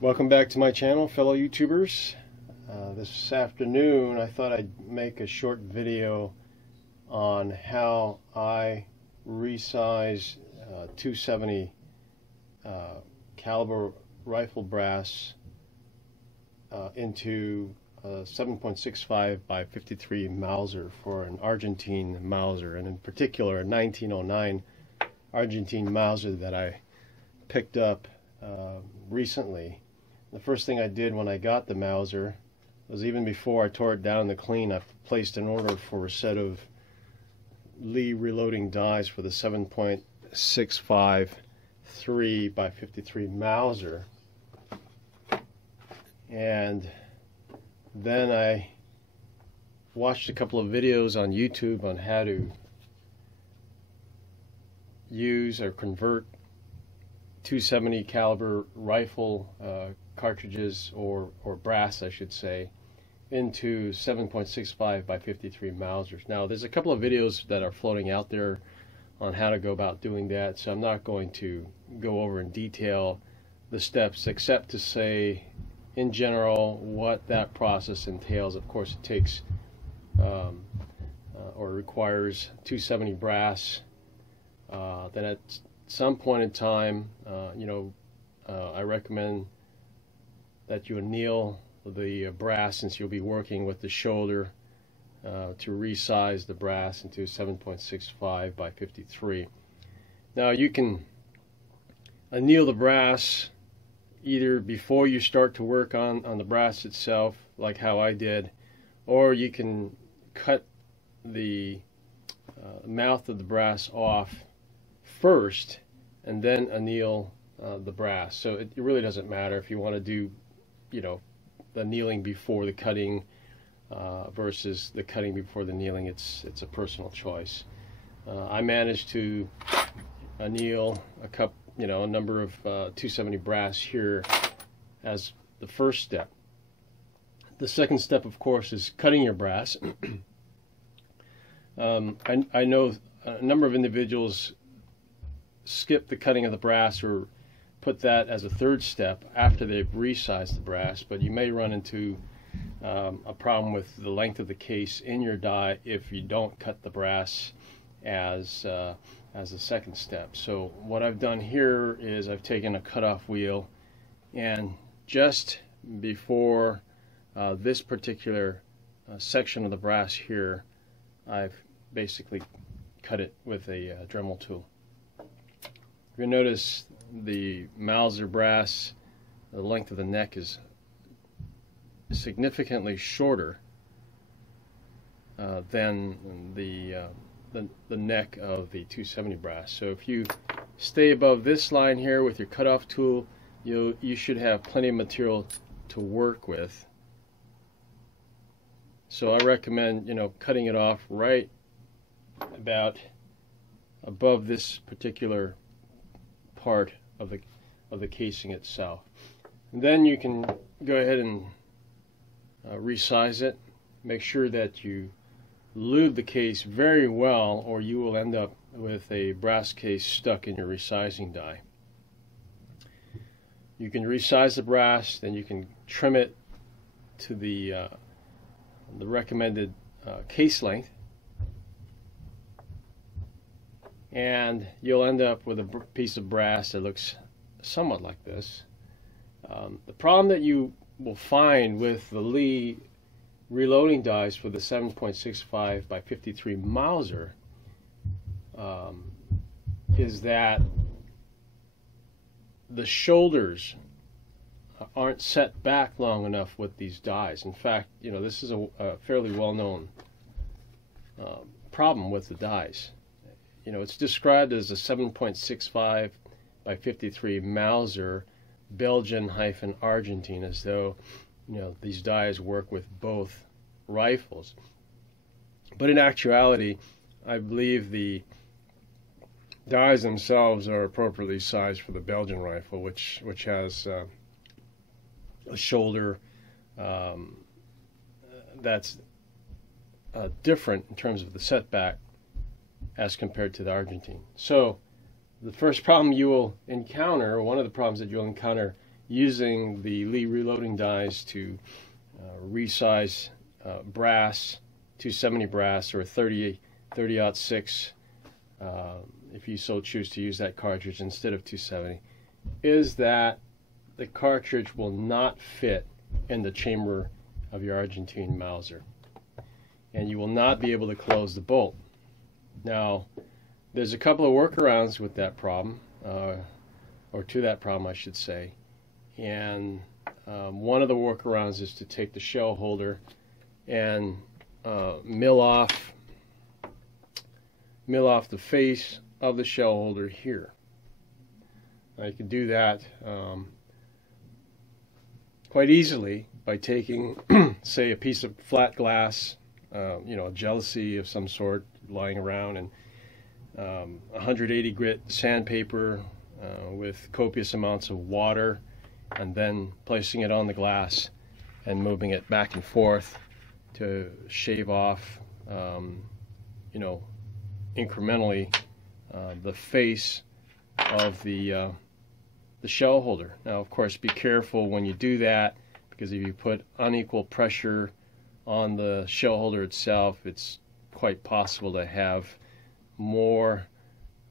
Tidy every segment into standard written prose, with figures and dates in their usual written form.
Welcome back to my channel, fellow YouTubers. This afternoon I thought I'd make a short video on how I resize 270 caliber rifle brass into a 7.65 by 53 Mauser for an Argentine Mauser, and in particular a 1909 Argentine Mauser that I picked up recently. The first thing I did when I got the Mauser was, even before I tore it down to clean, I placed an order for a set of Lee reloading dies for the 7.65 3 by 53 Mauser, and then I watched a couple of videos on YouTube on how to use or convert 270 caliber rifle cartridges, or brass I should say, into 7.65 by 53 Mausers. Now there's a couple of videos that are floating out there on how to go about doing that, so I'm not going to go over in detail the steps, except to say in general what that process entails. Of course it takes or requires 270 brass. Then at some point in time, I recommend that you anneal the brass, since you'll be working with the shoulder, to resize the brass into 7.65 by 53. Now you can anneal the brass either before you start to work on the brass itself, like how I did, or you can cut the mouth of the brass off first and then anneal the brass. So it really doesn't matter if you want to do, the annealing before the cutting versus the cutting before the annealing. It's a personal choice. I managed to anneal a number of 270 brass here as the first step. The second step, of course, is cutting your brass. I know a number of individuals skip the cutting of the brass, or put that as a third step after they've resized the brass, but you may run into a problem with the length of the case in your die if you don't cut the brass as a second step. So what I've done here is I've taken a cutoff wheel, and just before this particular section of the brass here, I've basically cut it with a Dremel tool. You'll notice the Mauser brass, the length of the neck is significantly shorter than the neck of the 270 brass. So if you stay above this line here with your cutoff tool, you should have plenty of material to work with. So I recommend cutting it off right about above this particular part of the casing itself, and then you can go ahead and resize it. Make sure that you lube the case very well, or you will end up with a brass case stuck in your resizing die. You can resize the brass, then you can trim it to the recommended case length, and you'll end up with a piece of brass that looks somewhat like this. The problem that you will find with the Lee reloading dies for the 7.65 by 53 Mauser is that the shoulders aren't set back long enough with these dies. In fact, this is a fairly well-known problem with the dies. It's described as a 7.65 by 53 Mauser Belgian - Argentine, as though these dies work with both rifles. But in actuality, I believe the dies themselves are appropriately sized for the Belgian rifle, which has a shoulder that's different in terms of the setback as compared to the Argentine. So the first problem you will encounter, or one of the problems that you'll encounter using the Lee reloading dies to resize brass, 270 brass, or 30-06, if you so choose to use that cartridge instead of 270, is that the cartridge will not fit in the chamber of your Argentine Mauser, and you will not be able to close the bolt. Now, there's a couple of workarounds with that problem, or to that problem, I should say. And one of the workarounds is to take the shell holder and mill off the face of the shell holder here. Now, you can do that quite easily by taking, say, a piece of flat glass, a jealousy of some sort lying around, and 180 grit sandpaper with copious amounts of water, and then placing it on the glass and moving it back and forth to shave off, incrementally the face of the shell holder. Now, of course, be careful when you do that, because if you put unequal pressure on the shell holder itself, it's quite possible to have more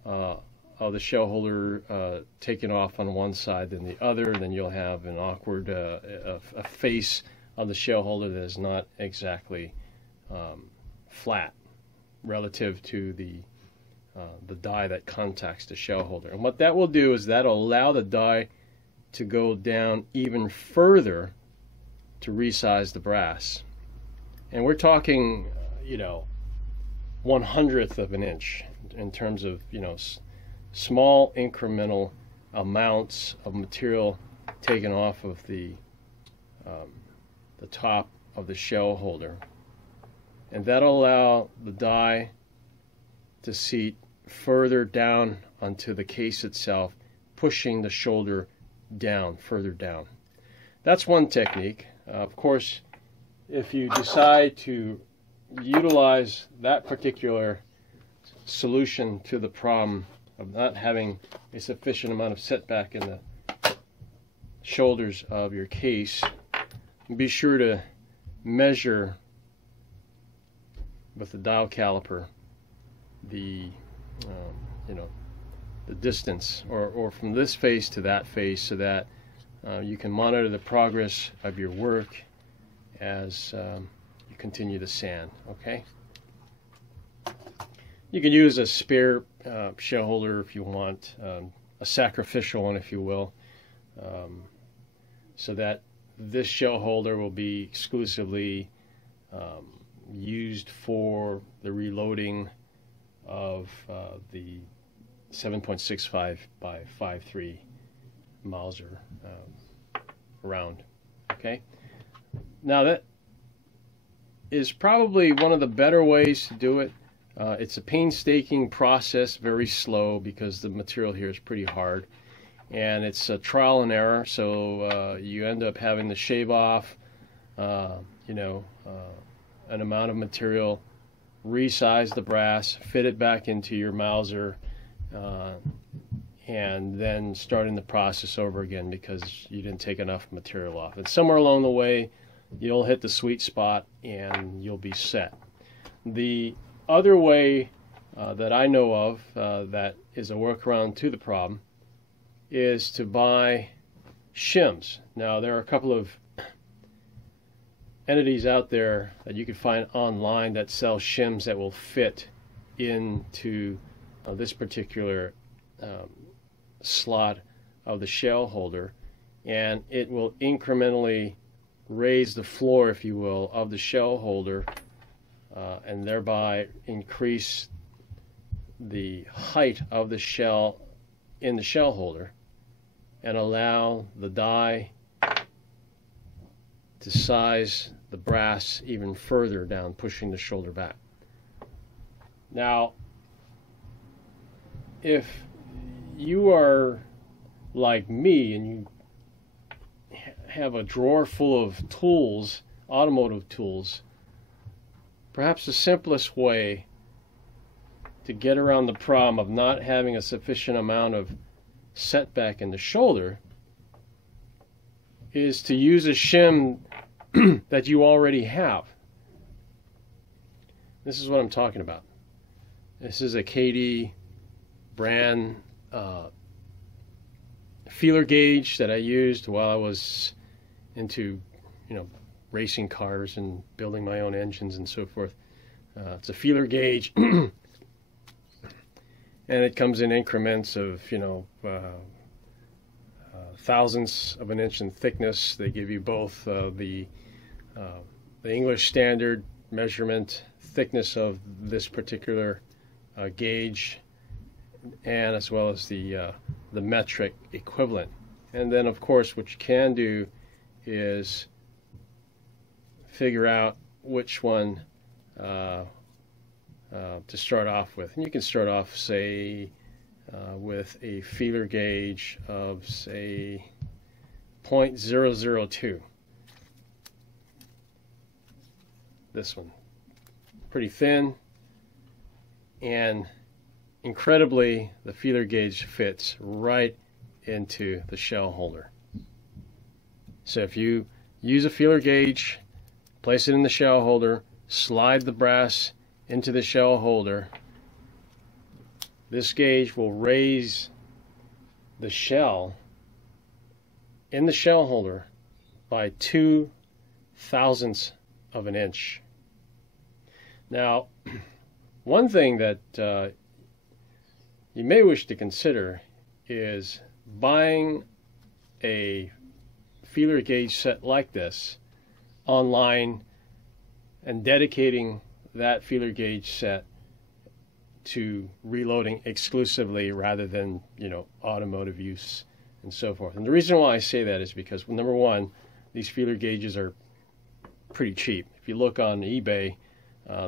of the shell holder taken off on one side than the other. Then you'll have an awkward a face of the shell holder that is not exactly flat relative to the die that contacts the shell holder. And what that will do is that'll allow the die to go down even further to resize the brass. And we're talking, 1/100th of an inch in terms of, small incremental amounts of material taken off of the top of the shell holder. And that'll allow the die to seat further down onto the case itself, pushing the shoulder down, further down. That's one technique. Of course, if you decide to utilize that particular solution to the problem of not having a sufficient amount of setback in the shoulders of your case, be sure to measure with the dial caliper the the distance, or from this face to that face, so that you can monitor the progress of your work as you continue to sand. Okay. You can use a spare shell holder if you want, a sacrificial one, if you will, so that this shell holder will be exclusively used for the reloading of the 7.65 by 5.3 Mauser round. Okay. Now, that is probably one of the better ways to do it. It's a painstaking process, very slow, because the material here is pretty hard, and it's a trial and error. So you end up having to shave off, an amount of material, resize the brass, fit it back into your Mauser, and then starting the process over again because you didn't take enough material off. And somewhere along the way, you'll hit the sweet spot and you'll be set. The other way that I know of that is a workaround to the problem is to buy shims. Now, there are a couple of entities out there that you can find online that sell shims that will fit into this particular slot of the shell holder, and it will incrementally raise the floor, if you will, of the shell holder, and thereby increase the height of the shell in the shell holder, and allow the die to size the brass even further down, pushing the shoulder back. Now, if you are like me and you have a drawer full of tools, automotive tools, perhaps the simplest way to get around the problem of not having a sufficient amount of setback in the shoulder is to use a shim that you already have. This is what I'm talking about. This is a KD brand feeler gauge that I used while I was into, racing cars and building my own engines and so forth. It's a feeler gauge, and it comes in increments of, thousandths of an inch in thickness. They give you both the English standard measurement thickness of this particular gauge, and as well as the metric equivalent. And then, of course, what you can do is figure out which one to start off with. And you can start off, say, with a feeler gauge of, say, 0.002. This one. Pretty thin, and incredibly, the feeler gauge fits right into the shell holder. So if you use a feeler gauge, place it in the shell holder, slide the brass into the shell holder, this gauge will raise the shell in the shell holder by 0.002 of an inch. Now, one thing that you may wish to consider is buying a feeler gauge set like this online and dedicating that feeler gauge set to reloading exclusively rather than, automotive use and so forth. And the reason why I say that is because, number one, these feeler gauges are pretty cheap. If you look on eBay,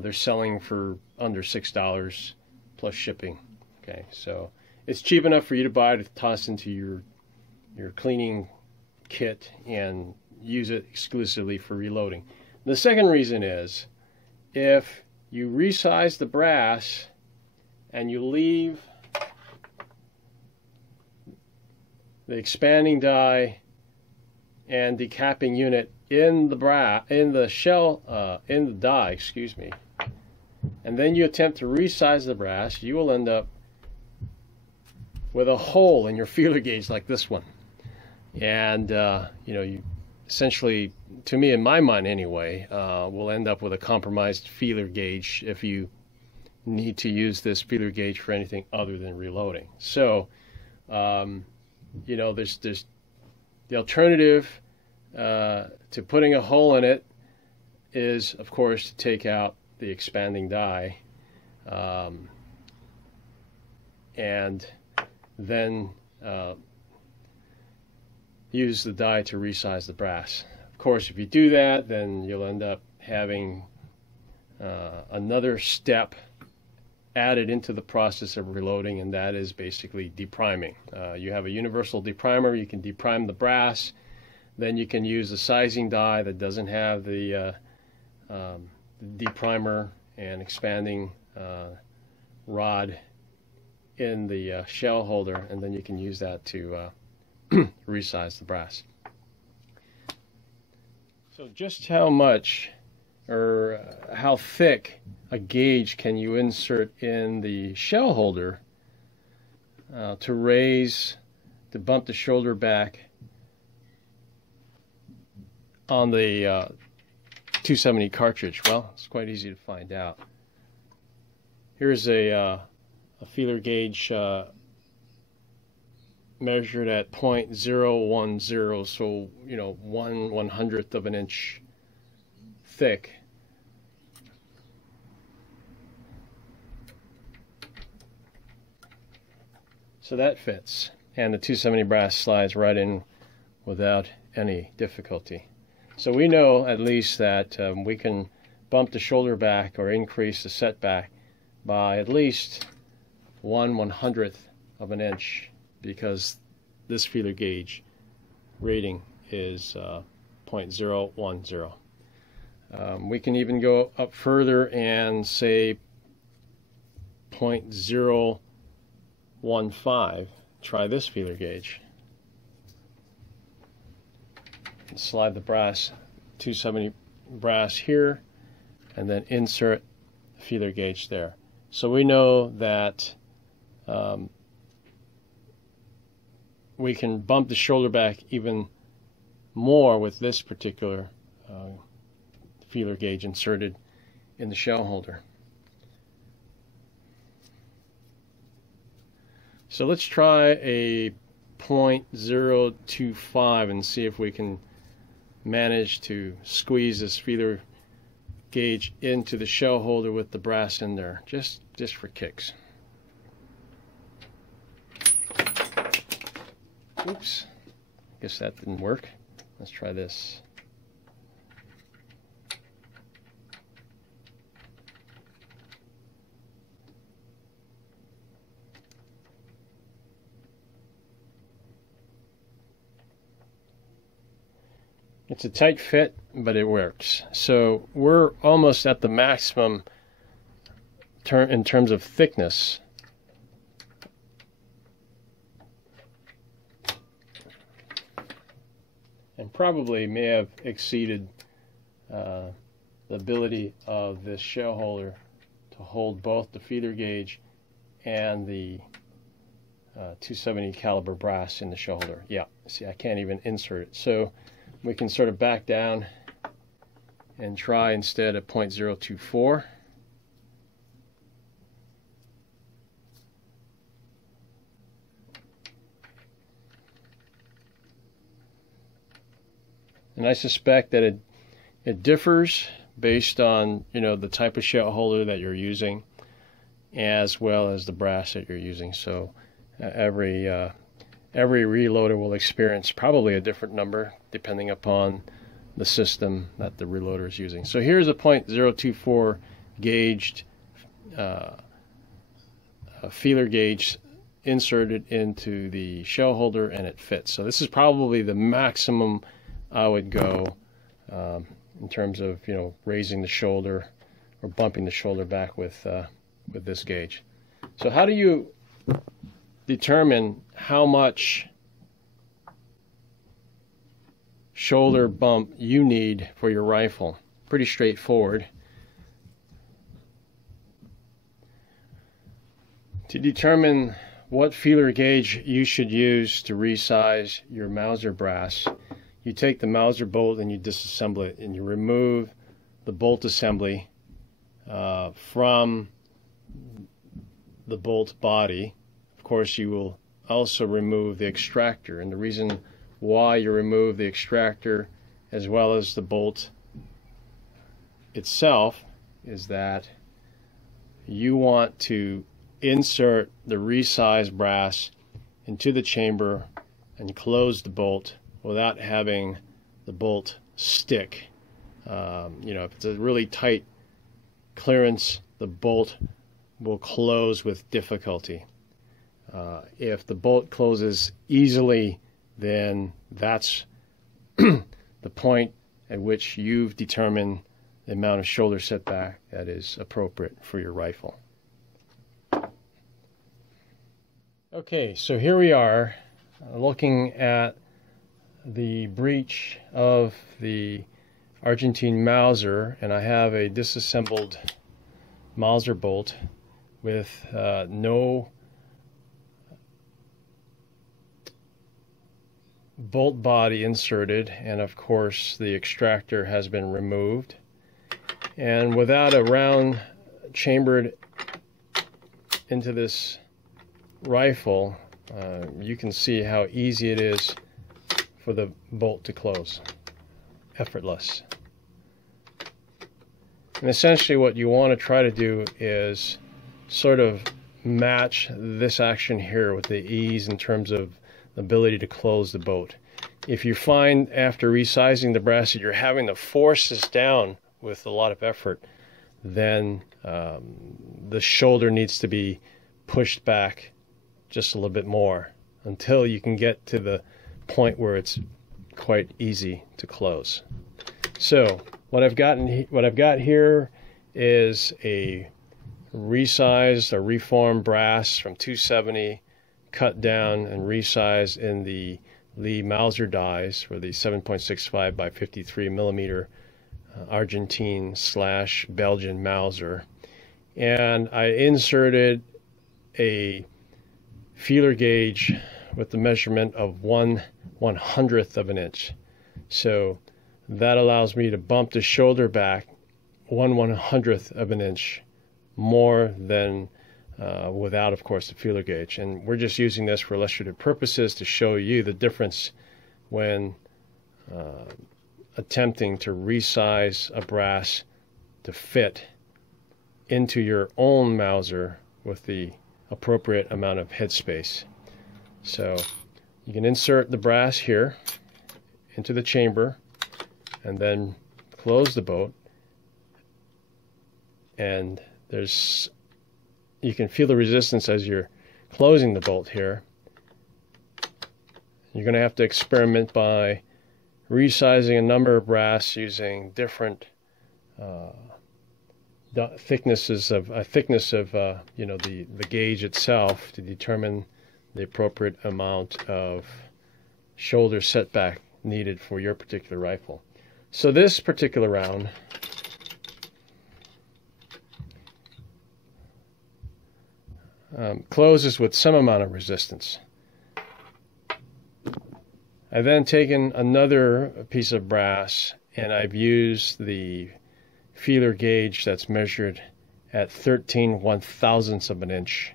they're selling for under $6 plus shipping. Okay, so it's cheap enough for you to buy, to toss into your cleaning kit and use it exclusively for reloading. The second reason is, if you resize the brass and you leave the expanding die and decapping unit in the die, and then you attempt to resize the brass, you will end up with a hole in your feeler gauge like this one. And you essentially, to me, in my mind anyway, will end up with a compromised feeler gauge if you need to use this feeler gauge for anything other than reloading. So there's the alternative to putting a hole in it is, of course, to take out the expanding die and then use the die to resize the brass. Of course, if you do that, then you'll end up having another step added into the process of reloading, and that is basically depriming. You have a universal deprimer. You can deprime the brass. Then you can use a sizing die that doesn't have the deprimer and expanding rod in the shell holder, and then you can use that to resize the brass. So just how much or how thick a gauge can you insert in the shell holder to bump the shoulder back on the 270 cartridge? Well, it's quite easy to find out. Here's a feeler gauge measured at 0.010, so 1/100th of an inch thick. So that fits, and the 270 brass slides right in without any difficulty. So we know at least that we can bump the shoulder back or increase the setback by at least 1/100th of an inch, because this feeler gauge rating is 0.010. We can even go up further and say 0.015. Try this feeler gauge. slide the brass 270 brass here, and then insert the feeler gauge there. So we know that we can bump the shoulder back even more with this particular feeler gauge inserted in the shell holder. So let's try a 0.025 and see if we can manage to squeeze this feeler gauge into the shell holder with the brass in there, just for kicks. Oops, guess that didn't work. Let's try this. It's a tight fit, but it works. So we're almost at the maximum in terms of thickness. And probably may have exceeded the ability of this shell holder to hold both the feeler gauge and the 270 caliber brass in the shell holder. Yeah, see, I can't even insert it. So we can sort of back down and try instead a 0.024. And I suspect that it differs based on, you know, the type of shell holder that you're using, as well as the brass that you're using. So every reloader will experience probably a different number depending upon the system that the reloader is using. So here's a 0.024 gauged feeler gauge inserted into the shell holder, and it fits. So this is probably the maximum I would go in terms of, you know, raising the shoulder or bumping the shoulder back with this gauge. So how do you determine how much shoulder bump you need for your rifle? Pretty straightforward. To determine what feeler gauge you should use to resize your Mauser brass, you take the Mauser bolt and you disassemble it, and you remove the bolt assembly from the bolt body. Of course, you will also remove the extractor, and the reason why you remove the extractor as well as the bolt itself is that you want to insert the resized brass into the chamber and close the bolt without having the bolt stick. You know, if it's a really tight clearance, the bolt will close with difficulty. If the bolt closes easily, then that's the point at which you've determined the amount of shoulder setback that is appropriate for your rifle. Okay, so here we are looking at the breech of the Argentine Mauser, and I have a disassembled Mauser bolt with no bolt body inserted, and of course the extractor has been removed, and without a round chambered into this rifle, you can see how easy it is for the bolt to close. Effortless. And essentially what you want to try to do is sort of match this action here with the ease in terms of the ability to close the bolt. If you find after resizing the brass that you're having to force this down with a lot of effort, then the shoulder needs to be pushed back just a little bit more until you can get to the point where it's quite easy to close. So what I've got here is a resized or reformed brass from 270, cut down and resized in the the Mauser dies for the 7.65 by 53 millimeter Argentine / Belgian Mauser, and I inserted a feeler gauge with the measurement of 1/100th of an inch. So that allows me to bump the shoulder back 1/100th of an inch more than without, of course, the feeler gauge. And we're just using this for illustrative purposes to show you the difference when attempting to resize a brass to fit into your own Mauser with the appropriate amount of headspace. So you can insert the brass here into the chamber and then close the bolt, and you can feel the resistance as you're closing the bolt here. You're going to have to experiment by resizing a number of brass using different thicknesses of the gauge itself to determine the appropriate amount of shoulder setback needed for your particular rifle. So this particular round closes with some amount of resistance. I've then taken another piece of brass and I've used the feeler gauge that's measured at 13/1000ths of an inch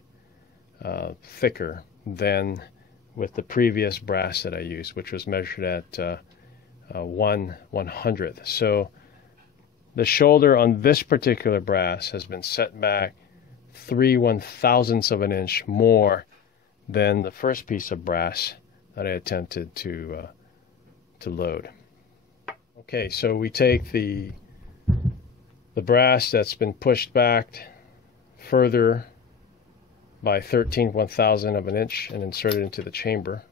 thicker than with the previous brass that I used, which was measured at 1/100th. So the shoulder on this particular brass has been set back 3/1000ths of an inch more than the first piece of brass that I attempted to load. Okay, so we take the brass that's been pushed back further by 13/1000 of an inch and insert it into the chamber,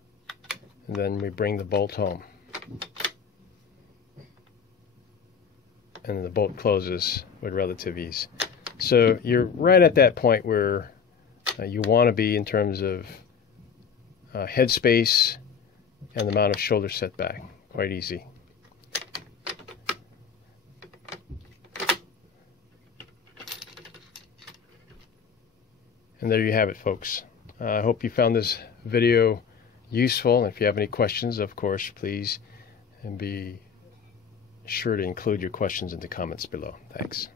and then we bring the bolt home, and the bolt closes with relative ease. So you're right at that point where you want to be in terms of headspace and the amount of shoulder setback. Quite easy. And there you have it, folks. I hope you found this video useful. And if you have any questions, of course, please be sure to include your questions in the comments below. Thanks.